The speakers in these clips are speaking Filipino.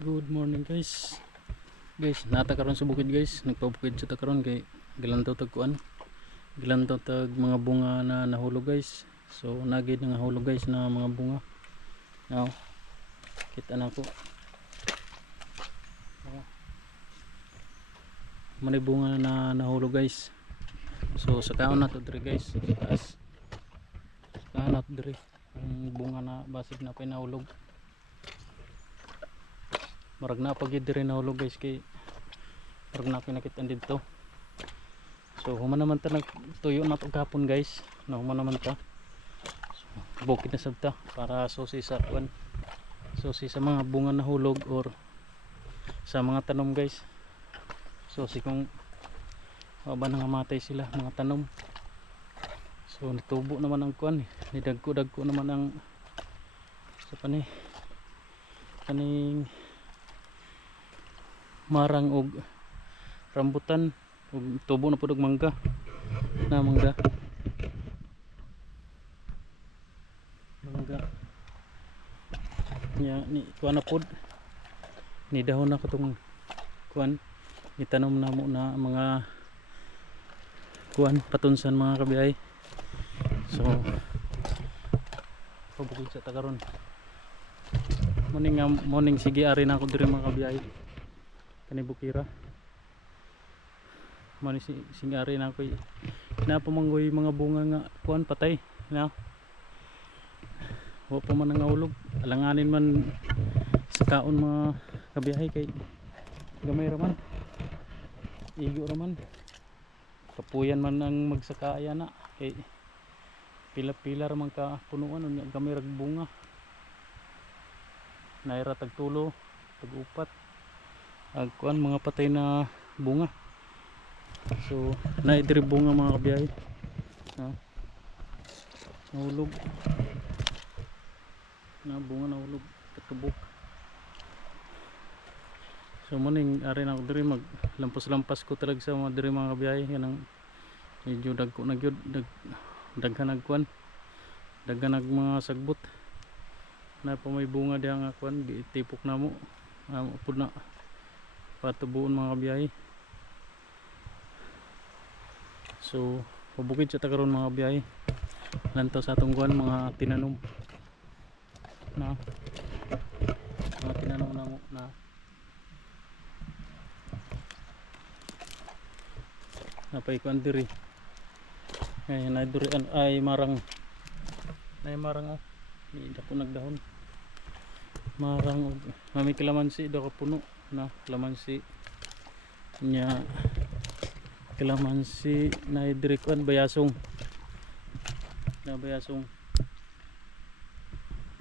Good morning guys. Nata karon sa bukid guys. Nagpabukid sa ta karon kay gilantaw tag kuan. Gilantaw tag mga bunga na nahulog guys. So nagid nga hulog guys na mga bunga. Now, kita na ko. Manay bunga na nahulog guys. So sa kaon na to dire guys. Sa taas. Sa kaon na to dire. Ang bunga na basig na pinahulog. Marag na pagid dire nahulog guys kay marag na pinakita dito. So human naman ta nagtuyo na to gapon guys. No, human naman ta. So bukid na sabta para susi sa kuan. Susi sa mga bunga nahulog or sa mga tanom guys. Susi kung ba nangamatay sila mga tanom. So natubo naman ang kuan, nidagko naman ang sa kaning marang og rambutan og tubo na pud og mangga nya ni kuan na pud ni dahon na katong kuan itanom na mo na mga kuan patunsan mga kabiyay. So pabukid sa tagaron morning sige ari na ako dire mga kabiyay kani bukira mani singari na ako napamanggoy mga bunga nga kuan patay na wa pa man nga ulog alanganin man sa kaon mga kabiyahe kay gamay raman igo raman kapuyan man ang magsakaya na kay pila-pila raman ka punuan unya gamay rag bunga naira tagtulo tag-upat kuan mga patay na bunga. So naidiri bunga mga kabiyahe nahulog na bunga nahulog katubok. So maning ari na ako diri maglampas-lampas ko talaga sa mga diri mga kabiyahe kanang medyo dagko na gyud daghan nag kuan daghan nag mga sagbot na pa may bunga diha nga kuan giitipok na mo pud na patubuon mga kabiyahe. So pabukid sa tagaron mga kabiyahe lantaw sa atong kuan mga tinanom na mga tinanom na mo na napaikuan diri ay naidurian ay marang ni dako nagdahon marang og mami kalamansi daw ka puno na kalamansi nya kalamansi na idrikuan bayasong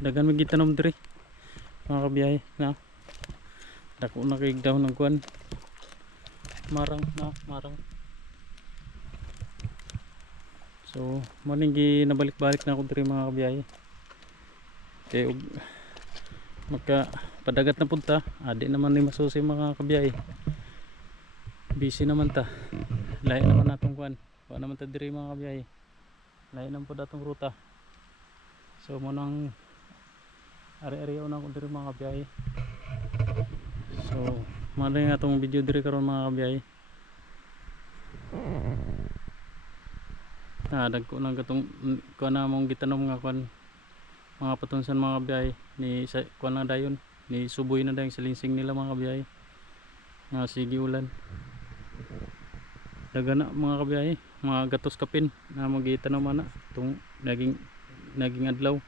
dagan magitanom diri mga kabiyahe na dako na kay dahon ng kuan marang. So morning nabalik-balik na ako diri mga kabiyahe kay og magka-padagat na punta adi naman ni masusi mga kabiyahe busy naman ta lahi naman natong kuan wa naman ta diri mga kabiyahe lahi naman po datong ruta. So mo nang ari-ariyo na ako diri mga kabiyahe. So maray nga itong video diri karon mga kabiyahe dagko nang katong kuan na mong gitanom nga kuan mga patunsan mga kabiyahe ni kuan na dayon ni suboy na dayon sa linsing nila mga kabiyahe nga sige ulan dagan na mga kabiyahe mga gatos kapin na magitanom ana itong naging adlaw.